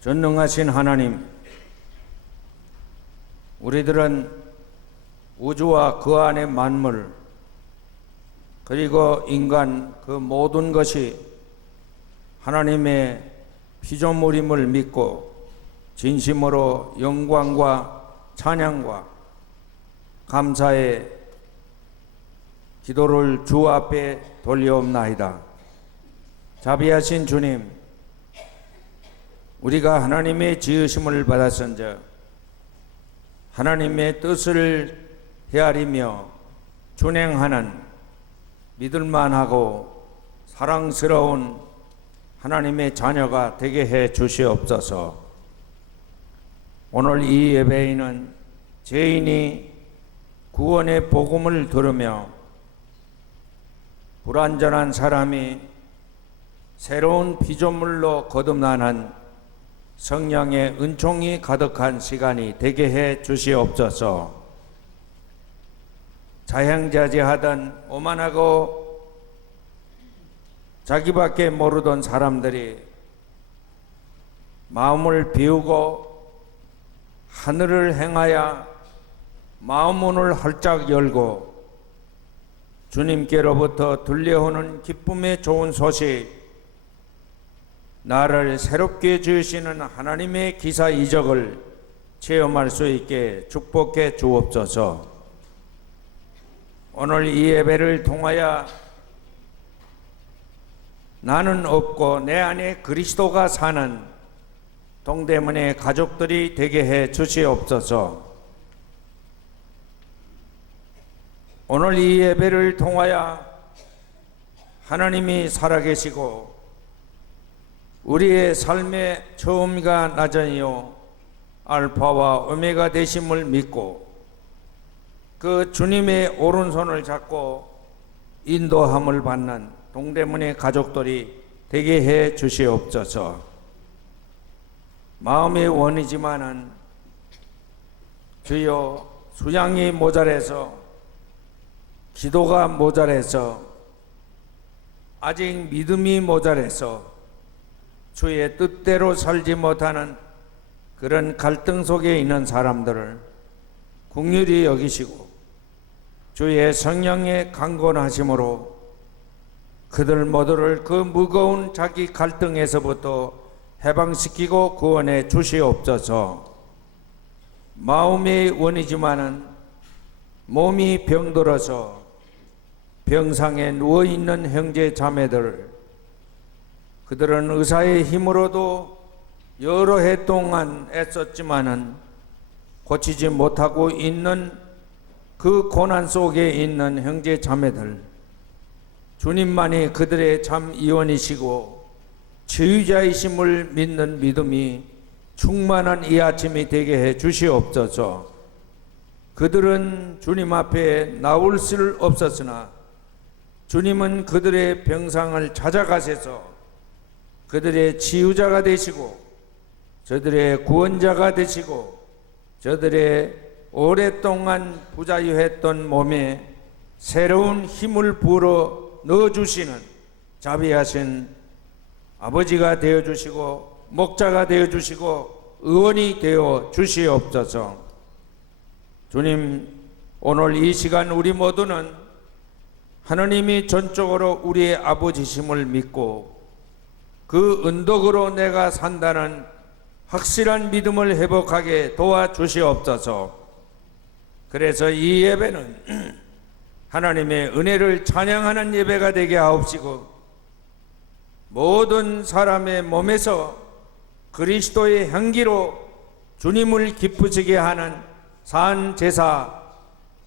전능하신 하나님, 우리들은 우주와 그 안의 만물, 그리고 인간 그 모든 것이 하나님의 피조물임을 믿고 진심으로 영광과 찬양과 감사의 기도를 주 앞에 돌려옵나이다. 자비하신 주님, 우리가 하나님의 지으심을 받았은즉 하나님의 뜻을 헤아리며 준행하는 믿을만하고 사랑스러운 하나님의 자녀가 되게 해 주시옵소서. 오늘 이 예배에는 죄인이 구원의 복음을 들으며 불완전한 사람이 새로운 피조물로 거듭나는 성령의 은총이 가득한 시간이 되게 해 주시옵소서. 자행자재하던 오만하고 자기밖에 모르던 사람들이 마음을 비우고 하늘을 행하여 마음문을 활짝 열고 주님께로부터 들려오는 기쁨의 좋은 소식, 나를 새롭게 지으시는 하나님의 기사 이적을 체험할 수 있게 축복해 주옵소서. 오늘 이 예배를 통하여 나는 없고 내 안에 그리스도가 사는 동대문의 가족들이 되게 해 주시옵소서. 오늘 이 예배를 통하여 하나님이 살아계시고 우리의 삶의 처음과 나전이요 알파와 오메가 되심을 믿고 그 주님의 오른손을 잡고 인도함을 받는 동대문의 가족들이 되게 해 주시옵소서. 마음의 원이지만은 주여 수양이 모자라서 기도가 모자라서 아직 믿음이 모자라서 주의 뜻대로 살지 못하는 그런 갈등 속에 있는 사람들을 긍휼히 여기시고 주의 성령의 강권하심으로 그들 모두를 그 무거운 자기 갈등에서부터 해방시키고 구원해 주시옵소서. 마음의 원이지만은 몸이 병들어서 병상에 누워있는 형제 자매들, 그들은 의사의 힘으로도 여러 해 동안 애썼지만은 고치지 못하고 있는 그 고난 속에 있는 형제 자매들, 주님만이 그들의 참 이원이시고 치유자이심을 믿는 믿음이 충만한 이 아침이 되게 해 주시옵소서. 그들은 주님 앞에 나올 수 없었으나 주님은 그들의 병상을 찾아가셔서 그들의 치유자가 되시고 저들의 구원자가 되시고 저들의 오랫동안 부자유했던 몸에 새로운 힘을 불어 넣어주시는 자비하신 아버지가 되어주시고 목자가 되어주시고 의원이 되어 주시옵소서. 주님, 오늘 이 시간 우리 모두는 하나님이 전적으로 우리의 아버지심을 믿고 그 언덕으로 내가 산다는 확실한 믿음을 회복하게 도와주시옵소서. 그래서 이 예배는 하나님의 은혜를 찬양하는 예배가 되게 하옵시고 모든 사람의 몸에서 그리스도의 향기로 주님을 기쁘시게 하는 산제사,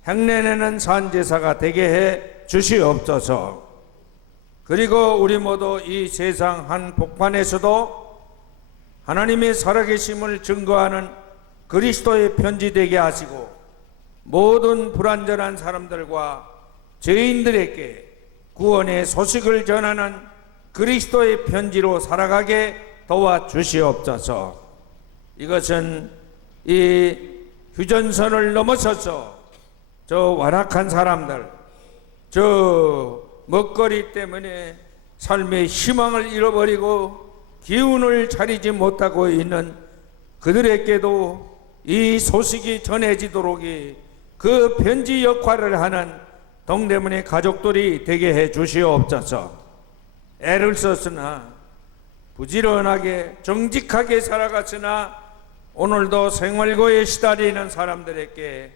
향내내는 산제사가 되게 해 주시옵소서. 그리고 우리 모두 이 세상 한복판에서도 하나님의 살아계심을 증거하는 그리스도의 편지 되게 하시고 모든 불완전한 사람들과 죄인들에게 구원의 소식을 전하는 그리스도의 편지로 살아가게 도와주시옵소서. 이것은 이 휴전선을 넘어서서 저 완악한 사람들, 저 먹거리 때문에 삶의 희망을 잃어버리고 기운을 차리지 못하고 있는 그들에게도 이 소식이 전해지도록 그 편지 역할을 하는 동대문의 가족들이 되게 해 주시옵소서. 애를 썼으나 부지런하게 정직하게 살아갔으나 오늘도 생활고에 시달리는 사람들에게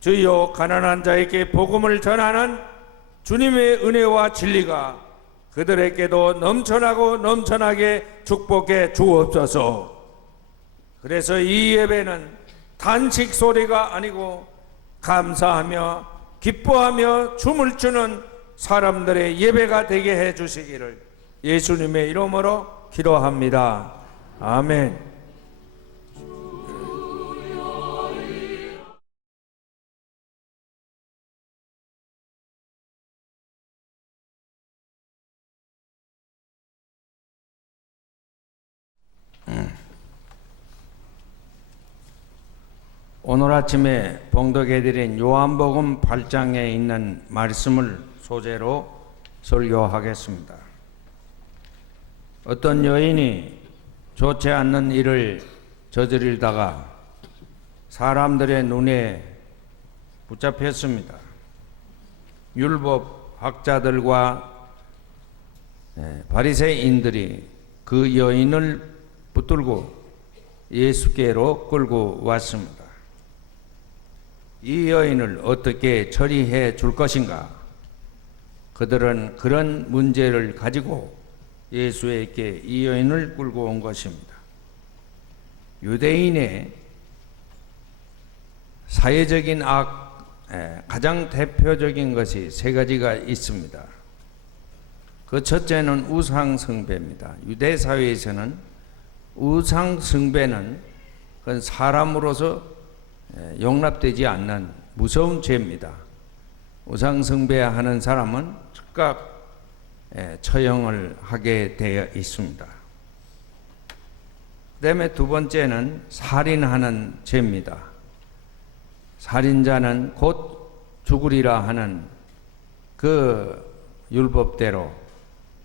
주여 가난한 자에게 복음을 전하는 주님의 은혜와 진리가 그들에게도 넘쳐나고 넘쳐나게 축복해 주옵소서. 그래서 이 예배는 탄식 소리가 아니고 감사하며 기뻐하며 춤을 추는 사람들의 예배가 되게 해 주시기를 예수님의 이름으로 기도합니다. 아멘. 오늘 아침에 봉독해 드린 요한복음 8장에 있는 말씀을 소재로 설교하겠습니다. 어떤 여인이 좋지 않는 일을 저지르다가 사람들의 눈에 붙잡혔습니다. 율법 학자들과 바리새인들이 그 여인을 붙들고 예수께로 끌고 왔습니다. 이 여인을 어떻게 처리해 줄 것인가? 그들은 그런 문제를 가지고 예수에게 이 여인을 끌고 온 것입니다. 유대인의 사회적인 가장 대표적인 것이 세 가지가 있습니다. 그 첫째는 우상숭배입니다. 유대 사회에서는 우상숭배는 그건 사람으로서 용납되지 않는 무서운 죄입니다. 우상숭배하는 사람은 즉각 처형을 하게 되어 있습니다. 그 다음에 두 번째는 살인하는 죄입니다. 살인자는 곧 죽으리라 하는 그 율법대로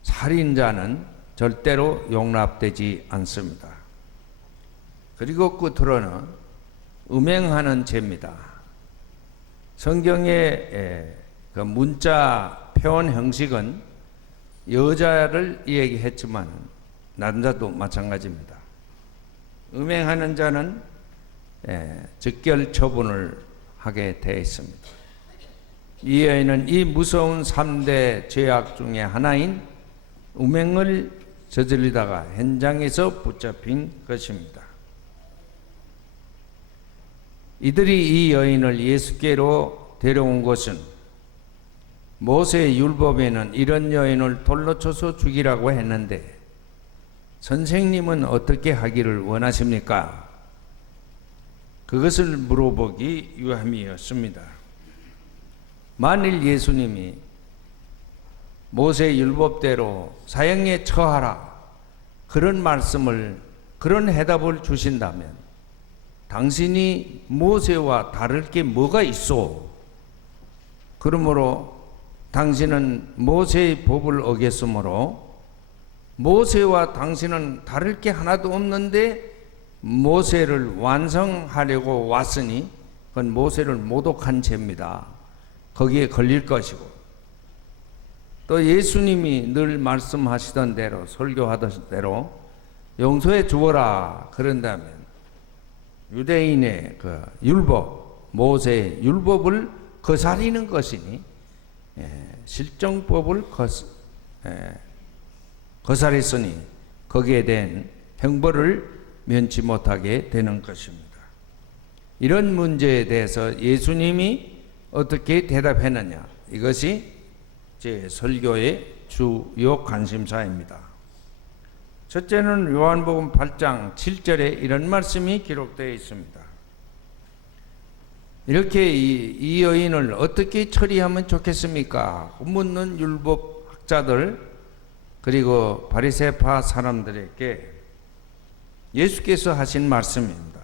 살인자는 절대로 용납되지 않습니다. 그리고 끝으로는 음행하는 죄입니다. 성경의 그 문자 표현 형식은 여자를 이야기했지만 남자도 마찬가지입니다. 음행하는 자는 즉결 처분을 하게 되어 있습니다. 이 여인은 이 무서운 3대 죄악 중에 하나인 음행을 저지르다가 현장에서 붙잡힌 것입니다. 이들이 이 여인을 예수께로 데려온 것은 모세 율법에는 이런 여인을 돌로 쳐서 죽이라고 했는데 선생님은 어떻게 하기를 원하십니까? 그것을 물어보기 위함이었습니다. 만일 예수님이 모세 율법대로 사형에 처하라 그런 말씀을 그런 해답을 주신다면 당신이 모세와 다를 게 뭐가 있어? 그러므로 당신은 모세의 법을 어겼으므로 모세와 당신은 다를 게 하나도 없는데 모세를 완성하려고 왔으니 그건 모세를 모독한 죄입니다. 거기에 걸릴 것이고 또 예수님이 늘 말씀하시던 대로 설교하던 대로 용서해 주어라 그런다면 유대인의 그 율법, 모세의 율법을 거스리는 것이니 실정법을 거스렸으니 거기에 대한 형벌을 면치 못하게 되는 것입니다. 이런 문제에 대해서 예수님이 어떻게 대답했느냐, 이것이 제 설교의 주요 관심사입니다. 첫째는 요한복음 8장 7절에 이런 말씀이 기록되어 있습니다. 이렇게 이 여인을 어떻게 처리하면 좋겠습니까? 묻는 율법 학자들 그리고 바리새파 사람들에게 예수께서 하신 말씀입니다.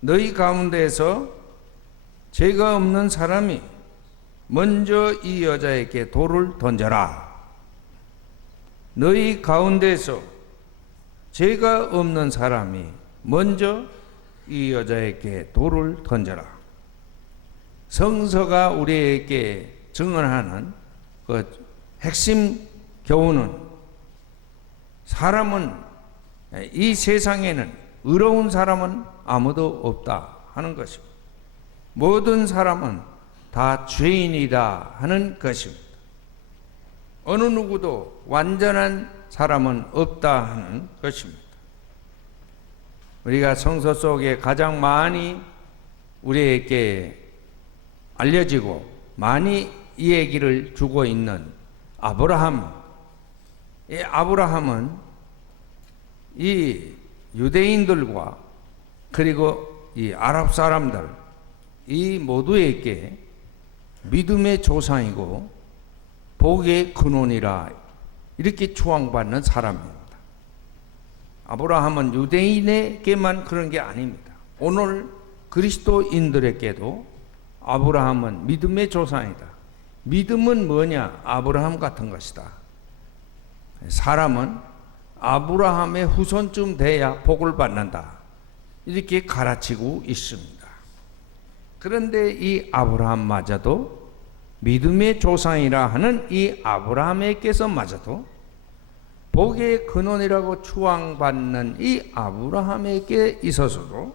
너희 가운데에서 죄가 없는 사람이 먼저 이 여자에게 돌을 던져라. 너희 가운데에서 죄가 없는 사람이 먼저 이 여자에게 돌을 던져라. 성서가 우리에게 증언하는 그 핵심 교훈은, 사람은, 이 세상에는 의로운 사람은 아무도 없다 하는 것입니다. 모든 사람은 다 죄인이다 하는 것입니다. 어느 누구도 완전한 사람은 없다 하는 것입니다. 우리가 성서 속에 가장 많이 우리에게 알려지고 많이 이 얘기를 주고 있는 아브라함. 이 아브라함은 이 유대인들과 그리고 이 아랍 사람들, 이 모두에게 믿음의 조상이고 복의 근원이라 이렇게 추앙받는 사람입니다. 아브라함은 유대인에게만 그런 게 아닙니다. 오늘 그리스도인들에게도 아브라함은 믿음의 조상이다. 믿음은 뭐냐? 아브라함 같은 것이다. 사람은 아브라함의 후손쯤 돼야 복을 받는다. 이렇게 가르치고 있습니다. 그런데 이 아브라함마저도, 믿음의 조상이라 하는 이 아브라함에게서마저도, 복의 근원이라고 추앙받는 이 아브라함에게 있어서도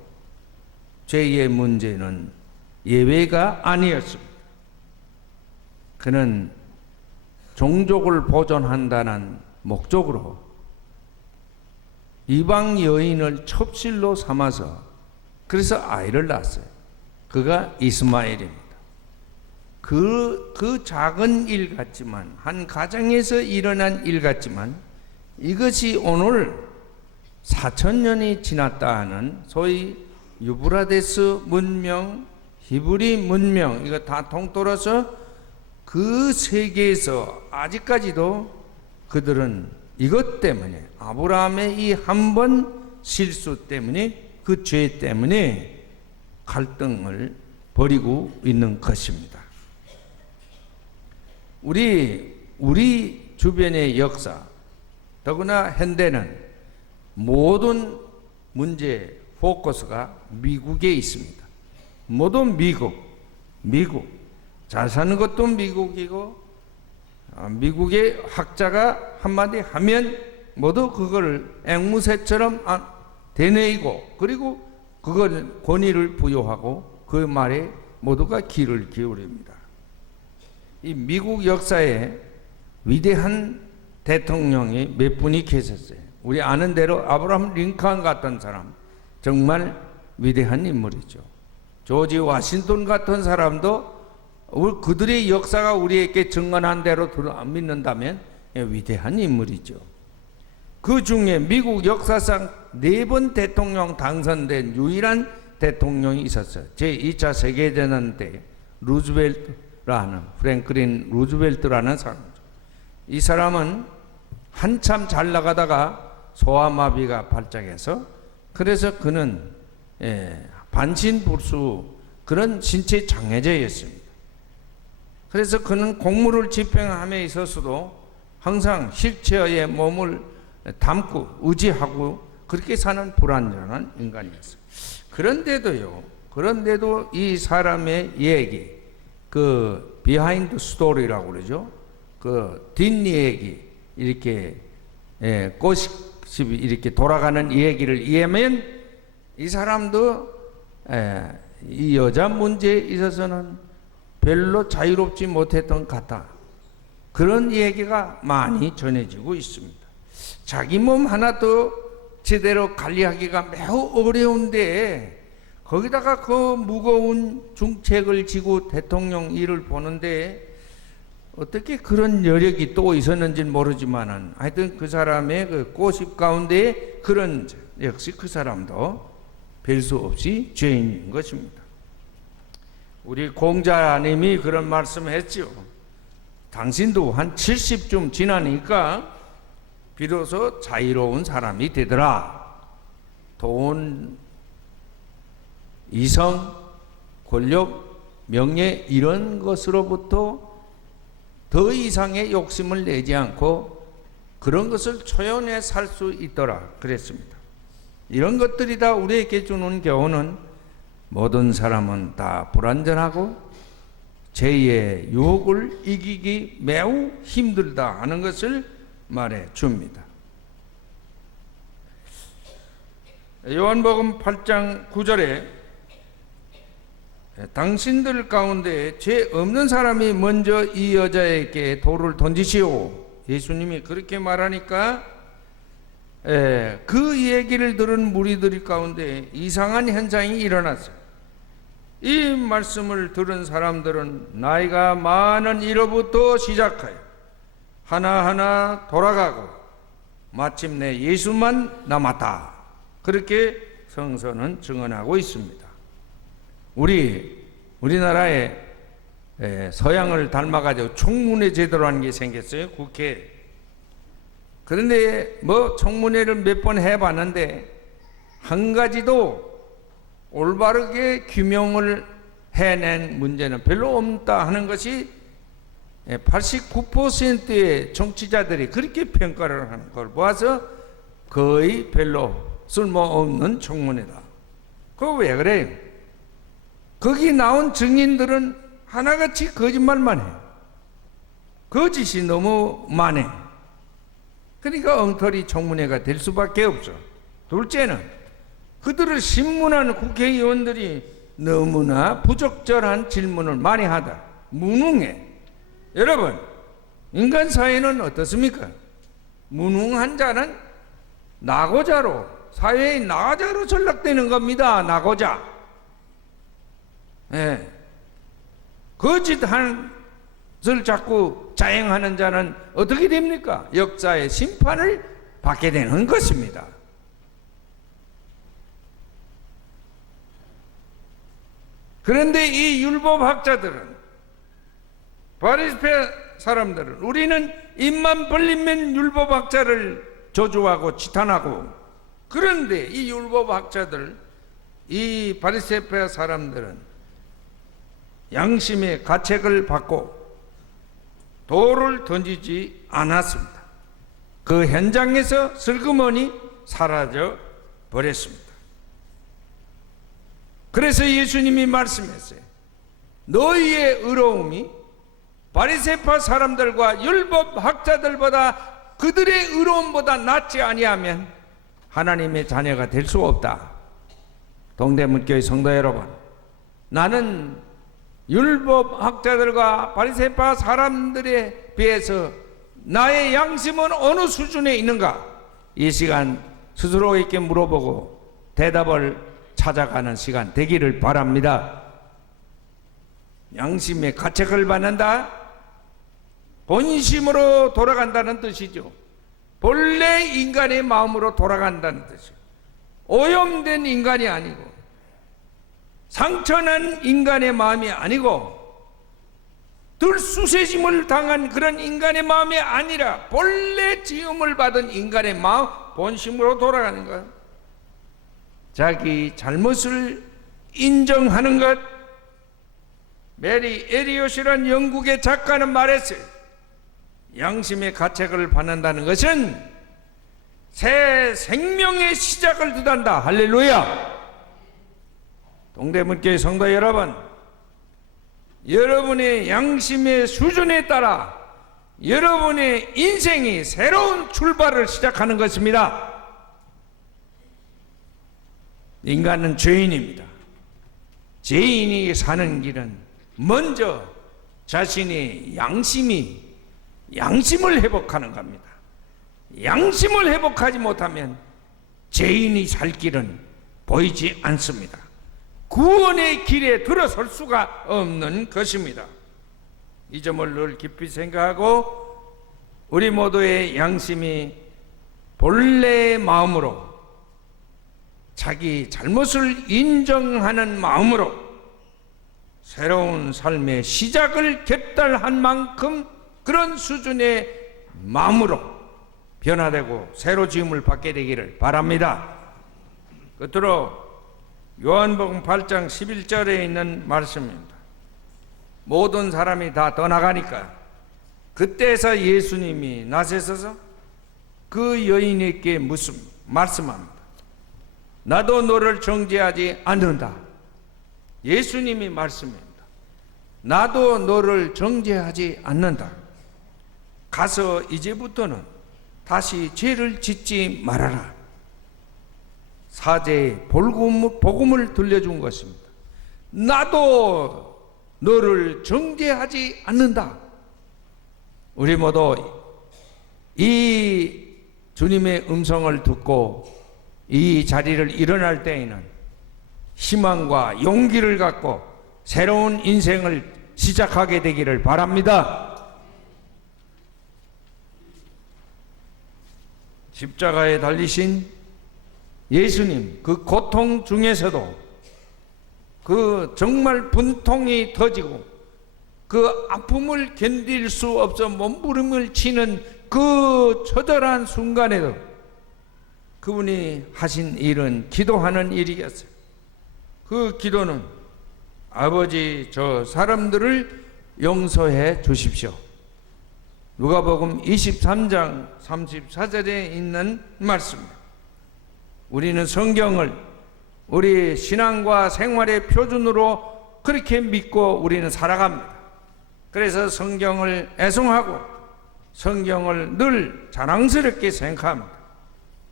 죄의 문제는 예외가 아니었습니다. 그는 종족을 보존한다는 목적으로 이방 여인을 첩실로 삼아서 그래서 아이를 낳았어요. 그가 이스마엘입니다. 그 작은 일 같지만, 한 가정에서 일어난 일 같지만, 이것이 오늘 4,000년이 지났다 하는 소위 유브라데스 문명, 히브리 문명, 이거 다 통틀어서 그 세계에서 아직까지도 그들은 이것 때문에, 아브라함의 이 한 번 실수 때문에, 그 죄 때문에 갈등을 벌이고 있는 것입니다. 우리 주변의 역사, 더구나 현대는 모든 문제 포커스가 미국에 있습니다. 모든 미국. 잘 사는 것도 미국이고, 미국의 학자가 한마디 하면 모두 그걸 앵무새처럼 되뇌이고, 그리고 그걸 권위를 부여하고 그 말에 모두가 귀를 기울입니다. 이 미국 역사에 위대한 대통령이 몇 분이 계셨어요. 우리 아는 대로 아브라함 링컨 같은 사람, 정말 위대한 인물이죠. 조지 워싱턴 같은 사람도 그들의 역사가 우리에게 증언한 대로 믿는다면 위대한 인물이죠. 그 중에 미국 역사상 4번 대통령 당선된 유일한 대통령이 있었어요. 제2차 세계대전 때 프랭클린 루즈벨트라는 사람이죠. 이 사람은 한참 잘 나가다가 소아마비가 발작해서, 그래서 그는 반신불수 그런 신체 장애자였습니다. 그래서 그는 공무를 집행함에 있어서도 항상 휠체어에 몸을 담고 의지하고 그렇게 사는 불완전한 인간이었어요. 그런데도 이 사람의 얘기, 그 비하인드 스토리라고 그러죠. 그 뒷얘기, 이렇게 꼬집이 이렇게 돌아가는 얘기를 이해하면 이 사람도 이 여자 문제에 있어서는 별로 자유롭지 못했던 것 같다. 그런 얘기가 많이 전해지고 있습니다. 자기 몸 하나도 제대로 관리하기가 매우 어려운데 거기다가 그 무거운 중책을 지고 대통령 일을 보는데 어떻게 그런 여력이 또 있었는지는 모르지만은 하여튼 그 사람의 그 꼬집 가운데 그런, 역시 그 사람도 별 수 없이 죄인인 것입니다. 우리 공자님이 그런 말씀 했죠. 당신도 한 70쯤 지나니까 비로소 자유로운 사람이 되더라. 돈, 이성, 권력, 명예 이런 것으로부터 더 이상의 욕심을 내지 않고 그런 것을 초연해 살 수 있더라 그랬습니다. 이런 것들이 다 우리에게 주는 교훈은 모든 사람은 다 불완전하고 죄의 유혹을 이기기 매우 힘들다 하는 것을 말해 줍니다. 요한복음 8장 9절에 당신들 가운데 죄 없는 사람이 먼저 이 여자에게 돌을 던지시오. 예수님이 그렇게 말하니까 그 얘기를 들은 무리들 가운데 이상한 현상이 일어났어요. 이 말씀을 들은 사람들은 나이가 많은 이로부터 시작하여 하나하나 돌아가고 마침내 예수만 남았다. 그렇게 성서는 증언하고 있습니다. 우리나라에 서양을 닮아가지고 청문회 제도라는 게 생겼어요. 국회. 그런데 뭐 청문회를 몇 번 해봤는데 한 가지도 올바르게 규명을 해낸 문제는 별로 없다 하는 것이 89%의 정치자들이 그렇게 평가를 하는 걸 보아서 거의 별로 쓸모없는 청문회다. 그거 왜 그래요? 거기 나온 증인들은 하나같이 거짓말만 해요. 거짓이 너무 많아. 그러니까 엉터리 청문회가 될 수밖에 없어. 둘째는 그들을 신문하는 국회의원들이 너무나 부적절한 질문을 많이 하다. 무능해. 여러분, 인간 사회는 어떻습니까? 무능한 자는 낙오자로, 사회의 낙오자로 전락되는 겁니다. 낙오자. 거짓한 것을 자꾸 자행하는 자는 어떻게 됩니까? 역사의 심판을 받게 되는 것입니다. 그런데 이 율법학자들은, 바리새 사람들은, 우리는 입만 벌리면 율법학자를 저주하고 지탄하고, 그런데 이 율법학자들, 이 바리새 사람들은 양심의 가책을 받고 돌을 던지지 않았습니다. 그 현장에서 슬그머니 사라져 버렸습니다. 그래서 예수님이 말씀했어요. 너희의 의로움이 바리새파 사람들과 율법학자들보다 그들의 의로움보다 낫지 아니하면 하나님의 자녀가 될 수 없다. 동대문교회 성도 여러분, 나는 율법학자들과 바리새파 사람들에 비해서 나의 양심은 어느 수준에 있는가? 이 시간 스스로에게 물어보고 대답을 찾아가는 시간 되기를 바랍니다. 양심의 가책을 받는다? 본심으로 돌아간다는 뜻이죠. 본래 인간의 마음으로 돌아간다는 뜻이죠. 오염된 인간이 아니고 상처난 인간의 마음이 아니고 들쑤세짐을 당한 그런 인간의 마음이 아니라 본래 지음을 받은 인간의 마음, 본심으로 돌아가는 것. 자기 잘못을 인정하는 것. 메리 에리엇이라는 영국의 작가는 말했어요. 양심의 가책을 받는다는 것은 새 생명의 시작을 뜻한다. 할렐루야. 동대문교회 성도 여러분, 여러분의 양심의 수준에 따라 여러분의 인생이 새로운 출발을 시작하는 것입니다. 인간은 죄인입니다. 죄인이 사는 길은 먼저 자신의 양심을 회복하는 겁니다. 양심을 회복하지 못하면 죄인이 살 길은 보이지 않습니다. 구원의 길에 들어설 수가 없는 것입니다. 이 점을 늘 깊이 생각하고 우리 모두의 양심이 본래의 마음으로 자기 잘못을 인정하는 마음으로 새로운 삶의 시작을 결단한 만큼 그런 수준의 마음으로 변화되고 새로 지음을 받게 되기를 바랍니다. 끝으로 요한복음 8장 11절에 있는 말씀입니다. 모든 사람이 다 떠나가니까 그때서 예수님이 나서서 그 여인에게 말씀합니다. 나도 너를 정죄하지 않는다. 예수님이 말씀합니다. 나도 너를 정죄하지 않는다. 가서 이제부터는 다시 죄를 짓지 말아라. 사제의 복음을 들려준 것입니다. 나도 너를 정죄하지 않는다. 우리 모두 이 주님의 음성을 듣고 이 자리를 일어날 때에는 희망과 용기를 갖고 새로운 인생을 시작하게 되기를 바랍니다. 십자가에 달리신 예수님, 그 고통 중에서도 그 정말 분통이 터지고 그 아픔을 견딜 수 없어 몸부림을 치는 그 처절한 순간에도 그분이 하신 일은 기도하는 일이었어요. 그 기도는 아버지, 저 사람들을 용서해 주십시오. 누가복음 23장 34절에 있는 말씀입니다. 우리는 성경을 우리 신앙과 생활의 표준으로 그렇게 믿고 우리는 살아갑니다. 그래서 성경을 애송하고 성경을 늘 자랑스럽게 생각합니다.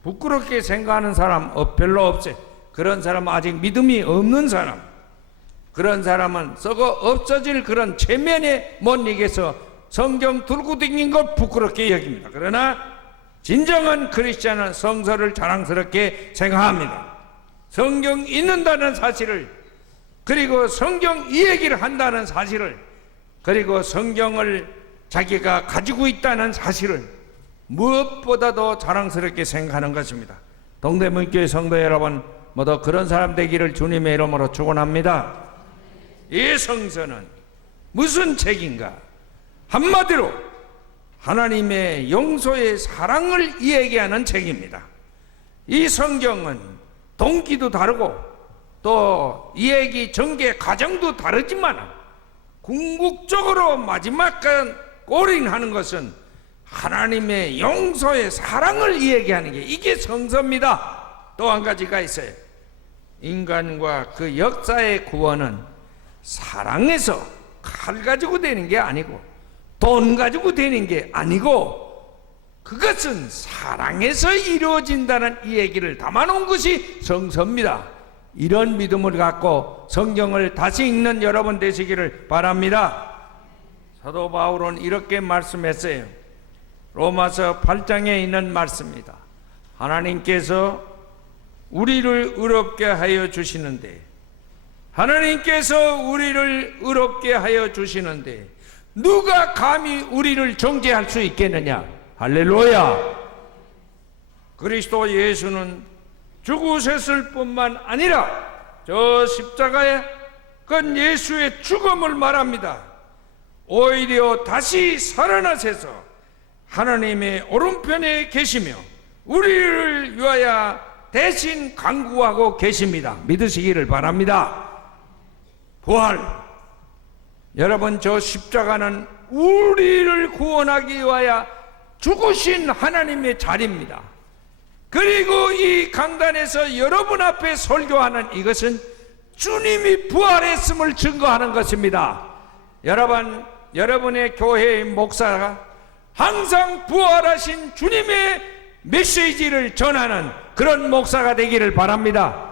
부끄럽게 생각하는 사람 별로 없어요. 그런 사람은 아직 믿음이 없는 사람, 그런 사람은 썩어 없어질 그런 체면에 못 이겨서 성경 들고 다니는 걸 부끄럽게 여깁니다. 그러나 진정한 크리스찬은 성서를 자랑스럽게 생각합니다. 성경 읽는다는 사실을, 그리고 성경 이 얘기를 한다는 사실을, 그리고 성경을 자기가 가지고 있다는 사실을 무엇보다도 자랑스럽게 생각하는 것입니다. 동대문교회 성도 여러분, 모두 그런 사람 되기를 주님의 이름으로 축원합니다. 이 성서는 무슨 책인가? 한마디로 하나님의 용서의 사랑을 이야기하는 책입니다. 이 성경은 동기도 다르고 또 이야기 전개 과정도 다르지만 궁극적으로 마지막까지 올인하는 것은 하나님의 용서의 사랑을 이야기하는 게 이게 성서입니다. 또 한 가지가 있어요. 인간과 그 역사의 구원은 사랑에서 칼 가지고 되는 게 아니고 돈 가지고 되는 게 아니고 그것은 사랑에서 이루어진다는 이 얘기를 담아놓은 것이 성서입니다. 이런 믿음을 갖고 성경을 다시 읽는 여러분 되시기를 바랍니다. 사도 바울은 이렇게 말씀했어요. 로마서 8장에 있는 말씀입니다. 하나님께서 우리를 의롭게 하여 주시는데, 하나님께서 우리를 의롭게 하여 주시는데 누가 감히 우리를 정죄할 수 있겠느냐? 할렐루야. 그리스도 예수는 죽으셨을 뿐만 아니라 저 십자가에 그 예수의 죽음을 말합니다. 오히려 다시 살아나셔서 하나님의 오른편에 계시며 우리를 위하여 대신 간구하고 계십니다. 믿으시기를 바랍니다. 부활. 여러분, 저 십자가는 우리를 구원하기 위하여 죽으신 하나님의 자리입니다. 그리고 이 강단에서 여러분 앞에 설교하는 이것은 주님이 부활했음을 증거하는 것입니다. 여러분, 여러분의 교회의 목사가 항상 부활하신 주님의 메시지를 전하는 그런 목사가 되기를 바랍니다.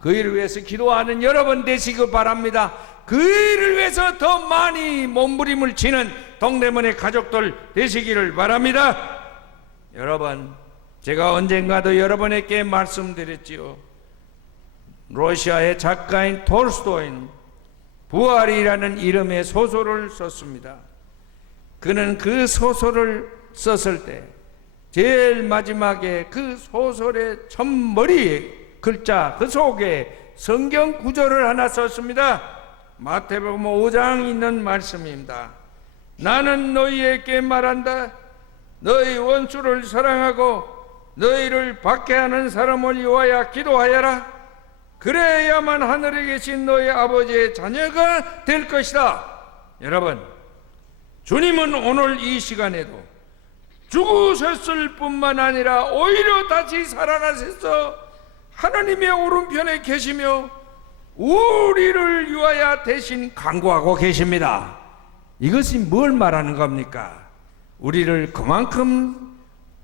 그 일을 위해서 기도하는 여러분 되시기 바랍니다. 그 일을 위해서 더 많이 몸부림을 치는 동대문의 가족들 되시기를 바랍니다. 여러분, 제가 언젠가도 여러분에게 말씀드렸지요. 러시아의 작가인 톨스토이는 부활이라는 이름의 소설을 썼습니다. 그는 그 소설을 썼을 때 제일 마지막에 그 소설의 첫머리 글자 그 속에 성경 구절을 하나 썼습니다. 마태복음 5장 있는 말씀입니다. 나는 너희에게 말한다. 너희 원수를 사랑하고 너희를 박해하는 사람을 위하여 기도하여라. 그래야만 하늘에 계신 너희 아버지의 자녀가 될 것이다. 여러분, 주님은 오늘 이 시간에도 죽으셨을 뿐만 아니라 오히려 다시 살아나셔서 하나님의 오른편에 계시며 우리를 위하여 대신 간구하고 계십니다. 이것이 뭘 말하는 겁니까? 우리를 그만큼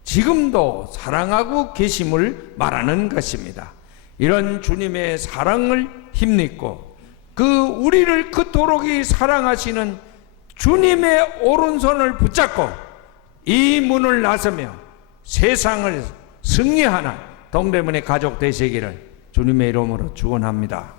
지금도 사랑하고 계심을 말하는 것입니다. 이런 주님의 사랑을 힘입고 우리를 그토록이 사랑하시는 주님의 오른손을 붙잡고 이 문을 나서며 세상을 승리하는 동대문의 가족 되시기를 주님의 이름으로 축원합니다.